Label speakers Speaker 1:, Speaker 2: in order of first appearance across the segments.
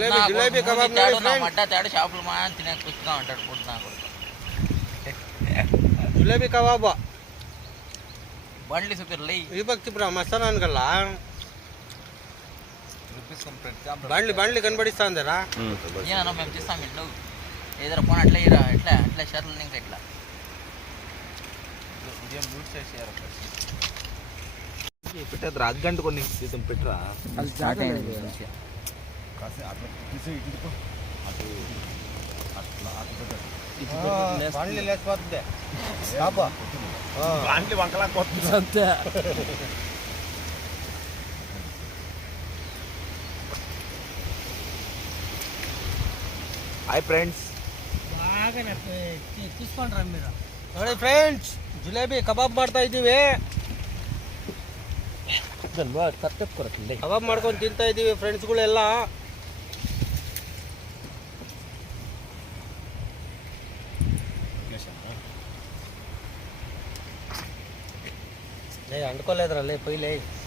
Speaker 1: Jalebi kebab
Speaker 2: మడ్డా తేడు షాపులు మా తినే పుస్తకం అంటాడు పుట్టినా
Speaker 1: జిలేబీ కబాబ్
Speaker 2: బండ్ಲಿ ಸುತ್ತಿರಲಿ
Speaker 1: ವಿಭಕ್ತಿ ಬ್ರ ಮಸಾಲ ಅನ್ಕಲ್ಲ బండ్లు కనబడిస్తా ఉందరా
Speaker 2: ఏమన్నా మేము చేస్తాం ఇట్లు ఏదో పోనీ అట్లా ఇరా ఎట్లా అట్లా షర్ట్లు ఇంకా ఎట్లా ఉదయం బూట్ చేసారు
Speaker 3: పెట్టేద్దరా అగ్గంట కొన్ని సీతం పెట్టరా
Speaker 1: బండ్లు లేచిపోతుంది
Speaker 3: బండ్లు వంకలా కొడుతుంది అంతే. హాయ్ ఫ్రెండ్స్,
Speaker 2: బాగా తీసుకుంటారా మీరు
Speaker 1: ನೋಡಿ ಫ್ರೆಂಡ್ಸ್, ಜಿಲೇಬಿ ಕಬಾಬ್ ಮಾಡ್ತಾ ಇದ್ದೀವಿ. ಕಬಾಬ್ ಮಾಡ್ಕೊಂಡು ತಿಂತಾ ಇದ್ದೀವಿ ಫ್ರೆಂಡ್ಸ್ಗಳೆಲ್ಲ. అంటుకోలేదురా పొయ్యిలే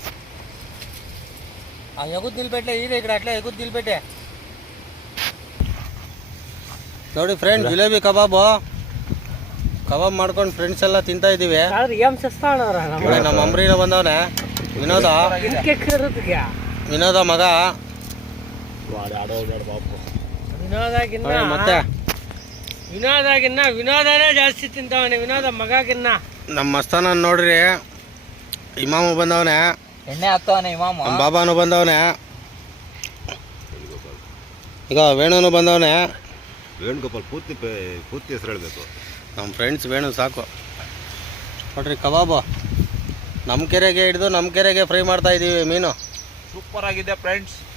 Speaker 1: ఎగుద్దు నిలబెట్టలే ఇది ఇక్కడ అట్లా ఎగుద్దు నిలబెట్టే. ನೋಡಿ ಫ್ರೆಂಡ್ಸ್, ಜಿಲೇಬಿ ಕಬಾಬ್ ಮಾಡ್ಕೊಂಡು ಫ್ರೆಂಡ್ಸ್ ಎಲ್ಲ ತಿಂತಾ ಇದೀವಿ. ನಮ್ಮ ಅಂಬ್ರಿನ ಬಂದವನೆ ವಿನೋದ ಮಗ. ಮತ್ತೆ
Speaker 2: ವಿನೋದನೇ ಜಾಸ್ತಿ ತಿಂತಾವನೆ. ವಿನೋದ ಮಗಗಿನ್ನ
Speaker 1: ನಮ್ಮ ಮಸ್ತಾನ ನೋಡ್ರಿ, ಇಮಾಮು ಬಂದವನೆ,
Speaker 2: ಎಣ್ಣೆ ಹತ್ತವನೆ ಇಮಾಮ,
Speaker 1: ನಮ್ಮ ಬಾಬಾನು ಬಂದವನೆ, ಈಗ ವೇಣುನು ಬಂದವನೆ.
Speaker 3: ವೇಣುಗೋಪಾಲ್ ಪೂರ್ತಿ ಹೆಸರು ಹೇಳಬೇಕು.
Speaker 1: ನಮ್ಮ ಫ್ರೆಂಡ್ಸ್ ವೇಣು ಸಾಕು. ನೋಡ್ರಿ ಕಬಾಬು ನಮ್ಮ ಕೆರೆಗೆ ಹಿಡಿದು ನಮ್ಮ ಕೆರೆಗೆ ಫ್ರೈ ಮಾಡ್ತಾ ಇದ್ದೀವಿ ಮೀನು.
Speaker 3: ಸೂಪರ್ ಆಗಿದೆ ಫ್ರೆಂಡ್ಸ್.